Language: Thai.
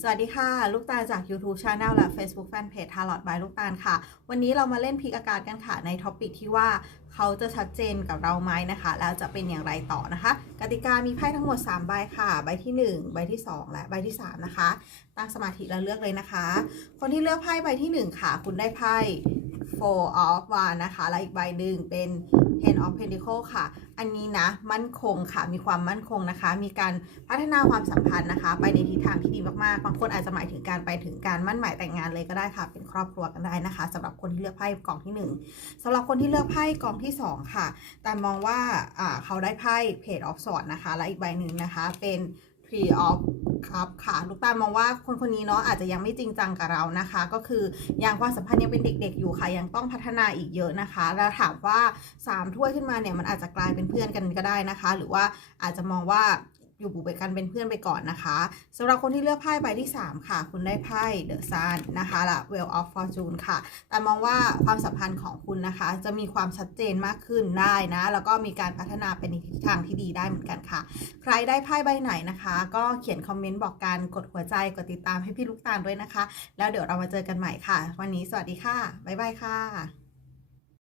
สวัสดีค่ะ ลูกตาลจาก YouTube Channel และ Facebook Fanpage ทาร์ลอตบายลูกตาลค่ะ วันนี้เรามาเล่นพิกอาการกันค่ะ ในท็อปิกที่ว่าเขาจะชัดเจนกับเราไหมนะคะ แล้วจะเป็นอย่างไรต่อนะคะ กติกามีไพ่ทั้งหมด 3 ใบค่ะ ใบที่ 1 ใบที่ 2 และใบที่ 3 นะคะ ตั้งสมาธิแล้วเลือกเลยนะคะ คนที่เลือกไพ่ใบที่ 1 ค่ะ คุณได้ไพ่ four of one นะคะ และอีกใบหนึ่งเป็น ten of pentacle ค่ะ อันนี้นะ มั่นคงค่ะ มีความมั่นคงนะคะ มีการพัฒนาความสัมพันธ์นะคะ ไปในทิศทางที่ดีมากๆ บางคนอาจจะหมายถึงการไปถึงการมั่นหมายแต่งงานเลยก็ได้ค่ะ เป็นครอบครัวกันได้นะคะสำหรับคนที่เลือกไพ่กล่องที่หนึ่งสำหรับคนที่เลือกไพ่กล่องที่สองค่ะ แต่มองว่าอ่าเขาได้ไพ่ page of swords นะคะ และอีกใบหนึ่งนะคะ เป็น three of ครับค่ะลูกตาลมองว่าคนคนนี้เนาะอาจจะยังไม่จริงจังกับเรานะคะ ก็คือยังความสัมพันธ์ยังเป็นเด็กๆอยู่ค่ะ ยังต้องพัฒนาอีกเยอะนะคะ แล้วถามว่า3ถ้วยขึ้นมาเนี่ยมันอาจจะกลายเป็นเพื่อนกันก็ได้นะคะ หรือว่าอาจจะมองว่า อยู่บุกไปกันเป็นเพื่อนไปก่อนนะคะสำหรับคนที่เลือกไพ่ใบที่ 3 ค่ะ คุณได้ไพ่ The Sun นนะคะและ Wheel of Fortune ค่ะ แต่มองว่าความสัมพันธ์ของคุณนะคะ จะมีความชัดเจนมากขึ้นได้นะ แล้วก็มีการพัฒนาเป็นในทิศทางที่ดีได้เหมือนกันค่ะ ใครได้ไพ่ใบไหนนะคะ ก็เขียนคอมเมนต์บอกกันกดหัวใจกดติดตามให้พี่ลูกตาลด้วยนะคะ แล้วเดี๋ยวเรามาเจอกันใหม่ค่ะ วันนี้สวัสดีค่ะบ๊ายบายค่ะ